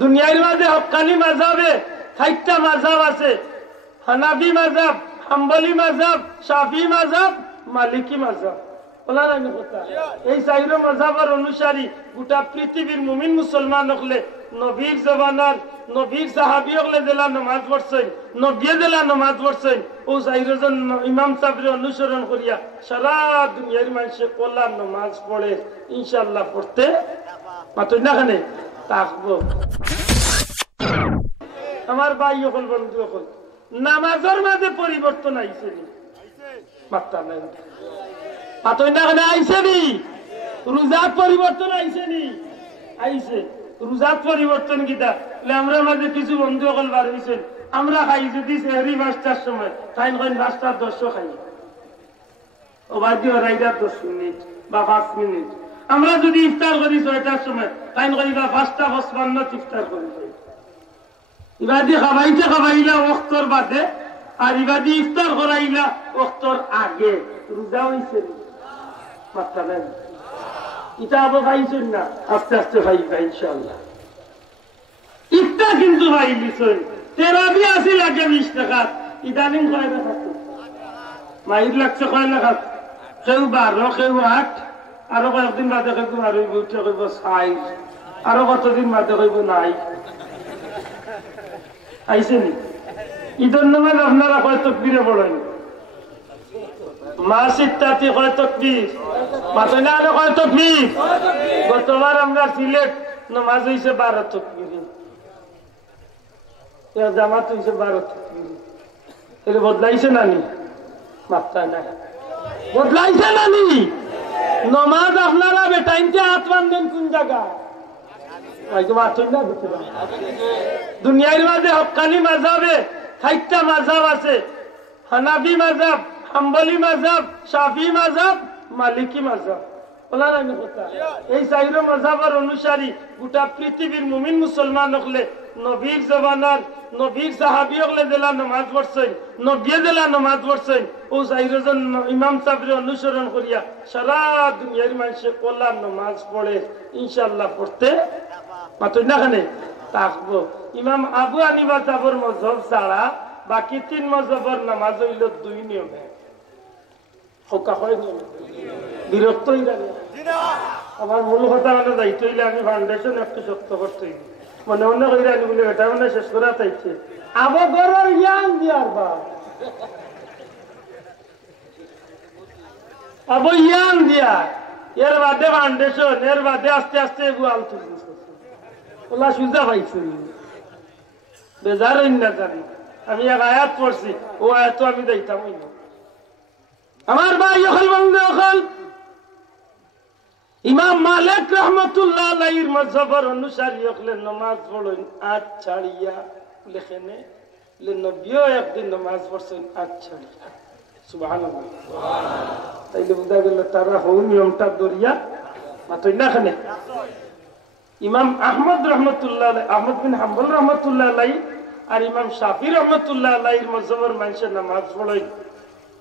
দুনিয়ার মাঝে হক্কানি মাযহাবে 60টা মাযহাব আছে। হানাফি মাযহাব, হাম্বলি মাযহাব, শাফি মাযহাব, মালিকি মাযহাব। বলা নাই কথা। এই চাইরো মাযহাবের অনুসারী গোটা পৃথিবীর মুমিন মুসলমান হলে নবীর জমানার নবীর সাহাবী হলে জেলা নামাজ পড়ছেন, নবী জেলা নামাজ পড়ছেন, ও চাইরোজন ইমাম সাহেবের অনুসরণ করিয়া সারা দুনিয়ার মানুষে ওলা নামাজ পড়ে ইনশাআল্লাহ পড়তে মাত্র না খানে থাকবো। আমার ভাই হল বন্ধু হল নামাজের মাঝে পরিবর্তন আইছে নি? মাত্রা নাই। মাত্র না খানে আইছে নি? রোজার পরিবর্তন আইছে নি? আইছে। রোজার পরিবর্তন কিতা? আমরা মাঝে কিছু বন্ধু হল বার হয়েছেন, আমরা খাই যদি সেহরি 5টার সময় খাই 5টার 10 খাই, ও বাকি রাইডা 10 মিনিট বা 5 মিনিট। আমরা যদি ইফতার করি 6টার সময় খাই করি বা 5টা 55 ইফতার করি। ইবাদি খাবাইতে খাবাইলা ওয়াক্তর বাদে, আর ইবাদি ইফতার করাইলা ওয়াক্তর আগে। রোজা হইছে মাত্রা নাই। এটা আবার খাইছেন না, আস্তে আস্তে খাইবা ইনশাআল্লাহ। ইফতার কিন্তু খাইলিছেন তেরাবি আসি লাগে 20 টাকা, ইদানিং কয় টাকা? মাইর লাগছে কয় টাকা? কেউ 12, কেউ 8, আরো কয়েকদিন বাদে কেউ আর উঠে কইব 6, আরো কতদিন বাদে কইব নাই। আইসে নি? ঈদের নামাজ আপনারা কয় তাকবীরে পড়েন? মাস ইত্যাদি কয় তাকবীর? মাত্র না আরো কয় তাকবীর? গতবার আমরা সিলেট নামাজ হইছে 12 তাকবীর, জামাত হইছে 12 তাকবীর। এটা বদলাইছে নানি? মাত্রা নাই। বদলাইছে নানি? নমাজ আপনারা বেটাইনতে হাত বান্ধেন কোন জায়গা? দুনিয়ার মাঝে হক্কানি মাযহাবে 60টা মাযহাব আছে। হানাফি মাযহাব, হাম্বলি মাযহাব, শাফি মাযহাব, মালিকি মাযহাব। বলা নাই কথা। এই চাইরো মাযহাবের অনুসারী গোটা পৃথিবীর মুমিন মুসলমান হলে নবীর জমানার নবীর সাহাবী হলে জেলা নামাজ পড়ছেন, নবী জেলা নামাজ পড়ছেন, ও চাইরোজন ইমাম সাহেবের অনুসরণ করিয়া সারা দুনিয়ার মানুষে ওলা নামাজ পড়ে ইনশাআল্লাহ পড়তে মাত্র না খানে থাকবো। ইমাম আবু হানিফা সাহেবের মযহব ছাড়া বাকি 3 মযহবের নামাজ হইল 2 নিয়মে। হকা হয় নিয়ম বিরক্ত হয়ে যাবে। আমার মূল কথা মানে দায়িত্ব হইলে আমি ফাউন্ডেশন একটু শক্ত করতে মনে মনে করে আনি বলে এটা মানে শেষ করা চাইছে। আবার ঘরের জ্ঞান দিয়ার বা আবার জ্ঞান দিয়া এর বাদে ফাউন্ডেশন, এর বাদে আস্তে আস্তে গোয়াল তুলি ওলা সুজা পাইছে বেজার না জানি। আমি এক আয়াত পড়ছি, ও আয়াত আমি দেখতাম আমার ভাই হল বন্ধু হল ইমাম মালিক রহমতুল্লাহ আলাইহির মাযহাবের অনুসারী হলে নামাজ পড়েন 8 ছাড়িয়া। লেখেনে নবীও একদিন নামাজ পড়ছেন 8 ছাড়িয়া। সুবহানাল্লাহ। তাইলে বুঝা গেল তারা হৌ নিয়মটা দরিয়া মাত্র না খানে। ইমাম আহমদ রহমতুল্লাহ আলাইহি, আহমদ বিন হাম্বল রহমতুল্লাহ আলাইহি আর ইমাম শাফি রহমতুল্লাহ আলাইহির মাযহাবের মানুষের নামাজ পড়েন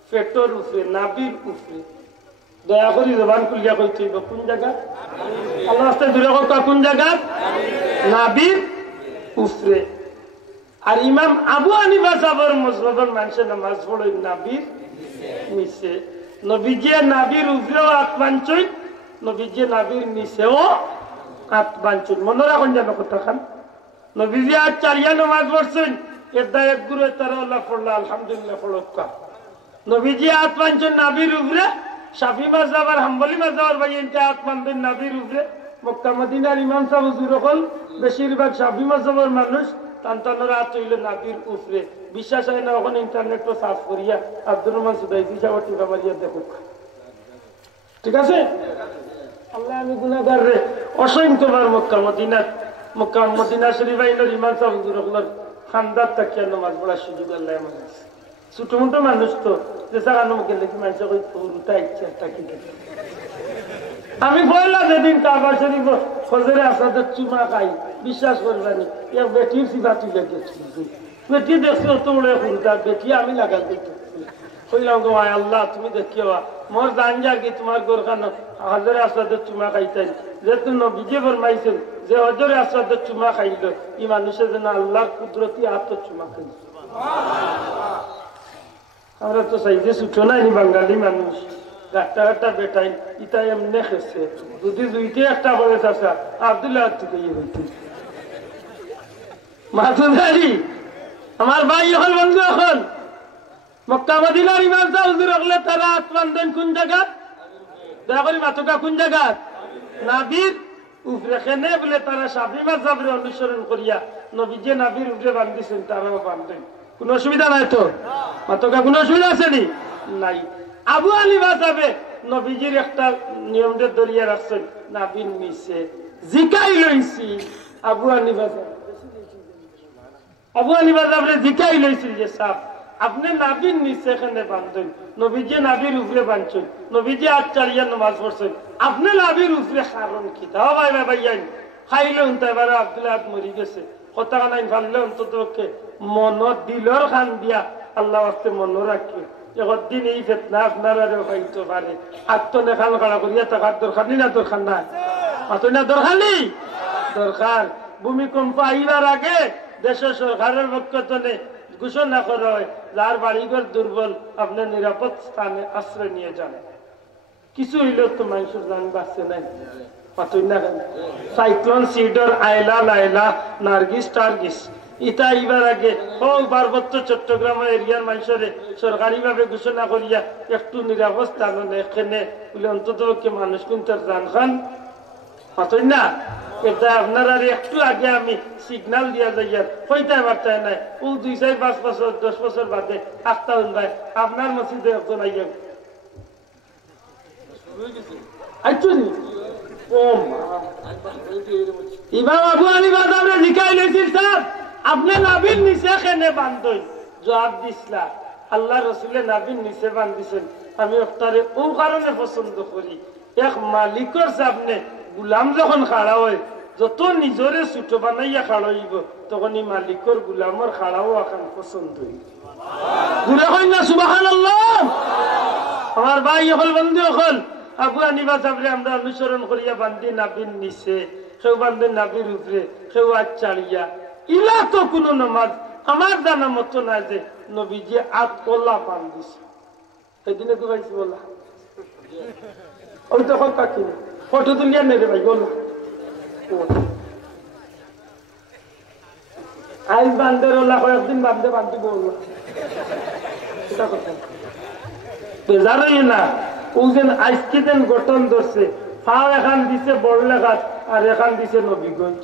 পেটের উপরে, নাভির উপরে। দয়া করি জবান খুলিয়া কইতে হইব কোন জায়গা? আল্লাহ রাস্তায় দূরে কথা কোন জায়গা? নাভির উপরে। আর ইমাম আবু হানিফা সাহেবের মাযহাবের মানুষের নামাজ পড়েন নাভির নিচে। নবীজি নাভির উপরেও হাত বাঁধছেন, নবীজি নাভির নিচেও হাত বাঁধছেন। মনে রাখুন যেন কথা খান। নবীজি 8 ছাড়িয়া নামাজ পড়ছেন, এদা এক গুরু তারা আল্লাহ পড়লা আলহামদুলিল্লাহ পড়কা। নবীজি হাত বাঁধছেন নাভির উপরে। শাফি মাযহাব আর হাম্বলি মাযহাবের ভাইয়েনতে হাত বাঁধবেন নাভির উপরে। মক্কা মদিনার ইমাম সাহেব হুজুর হল বেশিরভাগ শাফি মাযহাবের মানুষ, তান্তানোর হাত হইল নাভির উপরে। বিশ্বাস হয় না? ওখানে ইন্টারনেট সার্চ করিয়া আব্দুর রহমান সুদাইসি সাহেব টিকা মারিয়া দেখুক। ঠিক আছে? আল্লাহ আমি গুনাহগার রে অসংখ্যবার মক্কা মদিনা শরীফ আইনের ইমাম সাহেব হুজুর হল খান্দার তাকিয়া নামাজ পড়ার সুযোগ আল্লাহ আমাদের। ছোট মোটো মানুষ তো গেলে কি মানুষ ইচ্ছা থাকি। আমি পয়লা যেদিন কাবা শরীফ ফজরে আসাদের চুমা খাই, বিশ্বাস করবানি বেটির সিবা তুলে গেছি। বেটি দেখছি অত বড় ফুলটা, বেটি আমি লাগাল কইলাম গো আল্লাহ তুমি দেখিও মোর জান যা কি তোমার গোরখান হাজারে আসাদের চুমা খাইতেন, যেহেতু নবীজি ফরমাইছেন যে হজরে আসওয়াদের চুমা খাইল এই মানুষের জন্য আল্লাহর কুদরতি হাত চুমা খাইল। আমরা তো চাই যে ছুটো নাই বাঙালি মানুষ গাট্টা গাট্টা বেটাই ইটা এমনি খেছে যদি দুইতে একটা বলে চাষা আব্দুল্লাহ থেকে হইতে মাসুদারি আমার ভাই এখন বন্ধু এখন মক্কা মদিনার ইমাম সাহেব হুজুর হলে তারা আসমান দেন কোন জায়গা দয়া করি মাতকা কোন জায়গা নাবির উপরে খেনে বলে তারা শাফি মাযহাবের অনুসরণ করিয়া নবীজি নাবির উপরে বান্ধিছেন তারাও বান্ধেন কোন অসুবিধা নাই তো মাতকা কোন অসুবিধা আছে নি নাই আবু হানিফা সাহেব নবীজির একটা নিয়মে দরিয়া রাখছেন নাবির নিচে জিকাই লইছি আবু হানিফা সাহেব জিকাই লইছিল যে সাহেব আপনি নাবির নিচে এখানে বান্ধেন নবীজি নাবির উপরে বাঁধছেন নবীজি আট চারিয়া নামাজ পড়ছেন আপনি নাবির উপরে কারণ কি দাও ভাই ভাইয়াই খাইলে উনতে এবারে আব্দুল্লাহ মরি গেছে কথা কানাই ফাললে অন্তত মন দিলর খান দিয়া আল্লাহ আস্তে মন রাখবে দিন এই ফেতনা আপনারা হইতে পারে আত্মনে খান খাড়া করিয়া থাকার দরকার নি না দরকার নাই অত না দরকার নেই দরকার ভূমিকম্প আইবার আগে দেশের সরকারের পক্ষ থেকে ঘোষণা করা হয় যার বাড়িঘর দুর্বল আপনার নিরাপদ স্থানে আশ্রয় নিয়ে যান কিছু হইলেও তো মানুষের জান বাঁচছে নাই সাইক্লোন সিডর আয়লা লাইলা নার্গিস টার্গিস ইটা ইবার আগে পার্বত্য চট্টগ্রাম এরিয়ার মানুষের সরকারি ভাবে ঘোষণা করিয়া একটু নিরাপদ স্থান এখানে বলে অন্তত মানুষ কিন্তু জান খান পাতই না এটা আপনার আর একটু আগে আমি সিগনাল দিয়া যাইয়ার হইতে পারতাই নাই ও 2-4-5 বছর 10 বছর বাদে আখতা ভাই আপনার মসজিদে একজন আইয়া আইতুনি ও ইমাম আবু হানিফা সাহেব জিকাই লইছিল স্যার আপনি নাবির নিচে কেনে বান্ধই জবাব দিছলা আল্লাহ রাসূলে নাবির নিচে বান্ধিছেন আমি ওটারে ও কারণে পছন্দ করি এক মালিকর সামনে গুলাম যখন খাড়া হয় যত নিজরে ছোট বানাইয়া খাড়াইব তখন এই মালিকর গুলামর খাড়াও এখন পছন্দ হইব ঘুরে হয় না সুবহানাল্লাহ আমার ভাই হল বন্ধু হল আবু হানিফা সাহেবরে আমরা অনুসরণ করিয়া বান্ধি নাবির নিচে কেউ বান্ধে নাবির উপরে কেউ চাড়িয়া ইলা তো কোনো নামাজ আমার জানা মতো না যে নবীজি আতকলা বান্ধিছে সেদিনে কি পাইছি বলা ওই তখন কাকি ফটো তুলিয়া নেবে ভাই বলো আইস বান্ধের ওলা কয়েকদিন বান্ধে বান্ধি বললো সেটা কথা বেজারই না ও যেন আজকে যেন গঠন ধরছে ফাও এখান দিছে বড়লেখাত আর এখান দিছে নবীগঞ্জ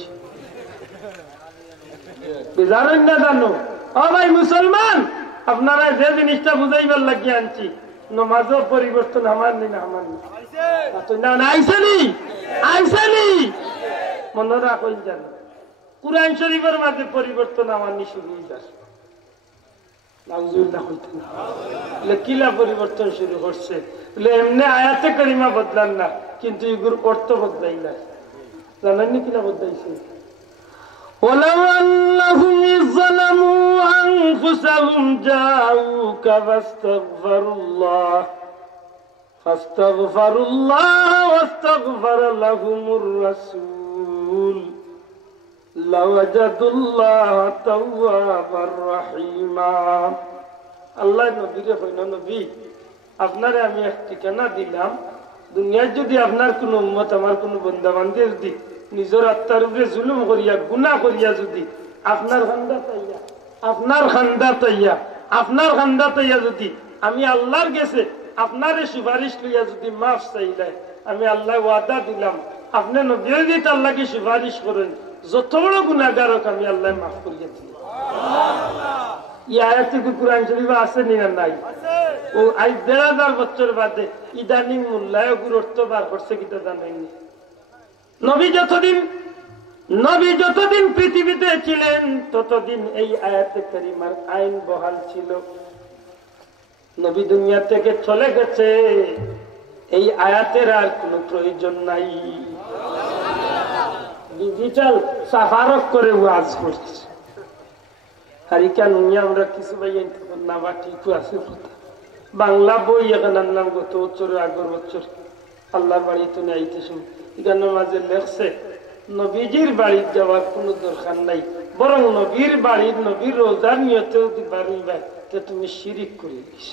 বেজারই না জানো ও ভাই মুসলমান আপনারা যে জিনিসটা বুঝাইবার লাগিয়ে আনছি নমাজও পরিবর্তন আমার নি না আমার না আইসানি আইসানি মনে রাখুন জানো কুরআন শরীফের মাঝে পরিবর্তন আমার নি শুরু হয়ে যাচ্ছে নাউজুবিল্লাহ হইতে না কিলা পরিবর্তন শুরু করছে বলে এমনি আয়াতে কারিমা বদলান না কিন্তু এগুলোর অর্থ বদলাই না জানেননি কিনা বদলাইছে ولو أنهم ظلموا أنفسهم جاءوك فاستغفروا الله واستغفر لهم الرسول لوجدوا الله توابا رحيما الله নবীরে কইনা নবী আপনারে আমি এক ঠিকানা দিলাম দুনিয়ায় যদি আপনার কোন উম্মত আমার কোন বান্দা বান্দী যদি নিজের আত্মার উপরে জুলুম করিয়া গুনাহ করিয়া যদি আপনার খান্দা তাইয়া যদি আমি আল্লাহর কাছে আপনারে সুপারিশ লইয়া যদি মাফ চাইলাই আমি আল্লাহ ওয়াদা দিলাম আপনি নবী যদি আল্লাহকে সুপারিশ করেন যত বড় গুনাহগার হোক আমি আল্লাহ মাফ করিয়া দিই এই আয়াতটি কুরআন শরীফে আছে না নাই ও আজ ১,৫০০ বছর বাদে ইদানিং মোল্লায় গুরুত্ব বার করছে কিটা জানেননি নবী যতদিন পৃথিবীতে ছিলেন ততদিন এই আয়াতে কারিমার আইন বহাল ছিল নবী দুনিয়া থেকে চলে গেছে এই আয়াতের আর কোনো প্রয়োজন নাই ডিজিটাল সাফারক করে ওয়াজ করছে আর কেন আমরা কিছু ভাই না বা ঠিক আছে বাংলা বই এখন আনলাম গত বছর আগের বছর আল্লাহর বাড়িতে আইতে শুন এখানে মাঝে লেখছে নবীজির বাড়ি যাওয়ার কোনো দরকার নাই, বরং নবীর বাড়ির নবীর রোজার নিয়তেও বাড়ি তো তুমি শিরিক করে দিস।